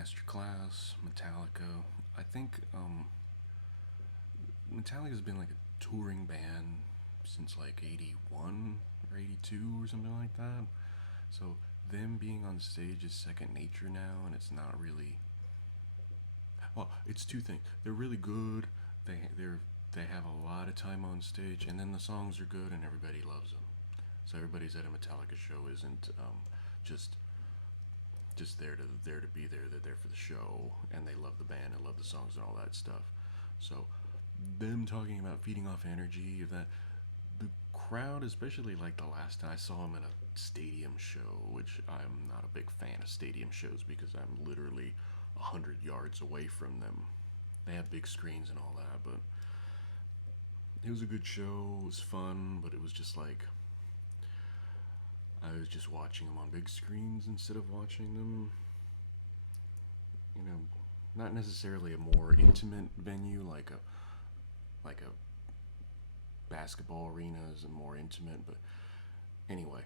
Masterclass, Metallica. I think Metallica's been like a touring band since like 81 or 82 or something like that. So them being on stage is second nature now, and it's not really. Well, it's two things. They're really good. They have a lot of time on stage, and then the songs are good, and everybody loves them. So everybody's at a Metallica show isn't just there to be there. They're there for the show, and they love the band and love the songs and all that stuff. So them talking about feeding off energy, that the crowd, especially like the last time I saw them in a stadium show, which I'm not a big fan of stadium shows because I'm literally 100 yards away from them. They have big screens and all that, but it was a good show. It was fun, but it was just like I was just watching them on big screens instead of watching them, you know, not necessarily a more intimate venue like a basketball arena is more intimate, but anyway,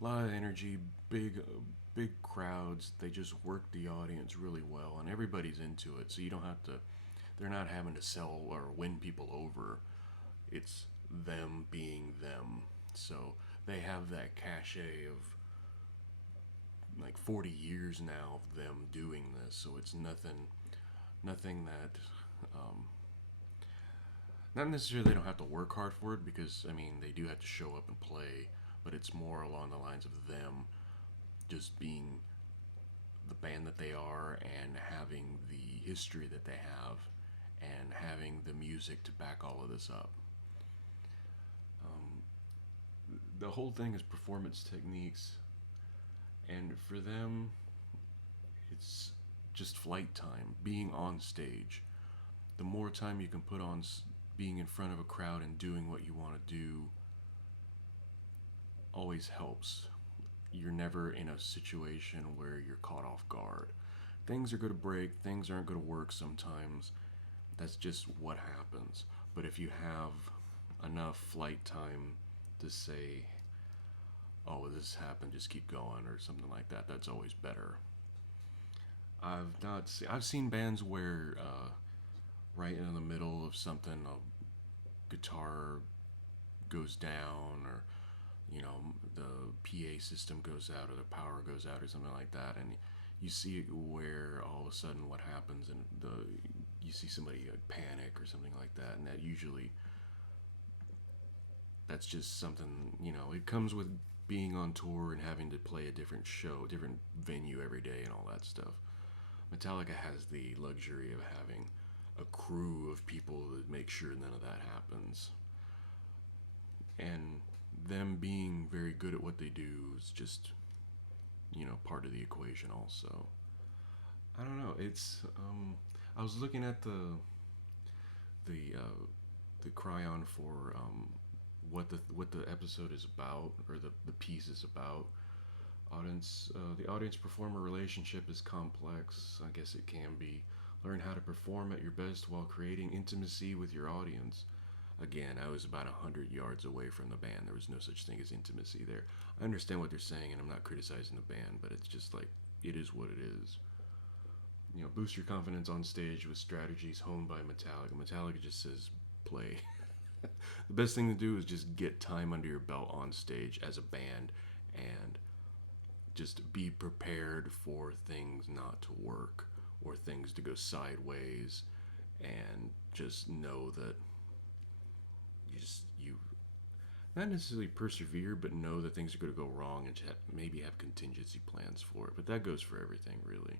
a lot of energy, big crowds. They just work the audience really well, and everybody's into it. So you don't have to. They're not having to sell or win people over. It's them being them. So they have that cachet of like 40 years now of them doing this. So it's nothing that not necessarily they don't have to work hard for it because I mean they do have to show up and play, but it's more along the lines of them just being the band that they are and having the history that they have and having the music to back all of this up. The whole thing is performance techniques, and for them, it's just flight time, being on stage. The more time you can put on being in front of a crowd and doing what you want to do always helps. You're never in a situation where you're caught off guard. Things are going to break, things aren't going to work sometimes. That's just what happens. But if you have enough flight time to say, oh, this happened, just keep going, or something like that, that's always better. I've seen bands where right in the middle of something, a guitar goes down, or the PA system goes out, or the power goes out, or something like that, and you see where all of a sudden what happens, and you see somebody panic or something like that, and that's just something, it comes with being on tour and having to play a different show, different venue every day, and all that stuff. Metallica has the luxury of having a crew of people that make sure none of that happens. And them being very good at what they do is just, part of the equation also. I don't know. I was looking at the the cryon for what the episode is about, or the piece is about. The audience performer relationship is complex. I guess it can be. Learn how to perform at your best while creating intimacy with your audience. Again, I was about 100 yards away from the band. There was no such thing as intimacy there. I understand what they're saying, and I'm not criticizing the band, but it's just like it is what it is. Boost your confidence on stage with strategies honed by Metallica. Metallica just says play. The best thing to do is just get time under your belt on stage as a band and just be prepared for things not to work or things to go sideways, and just know that you not necessarily persevere, but know that things are going to go wrong, and maybe have contingency plans for it. But that goes for everything, really.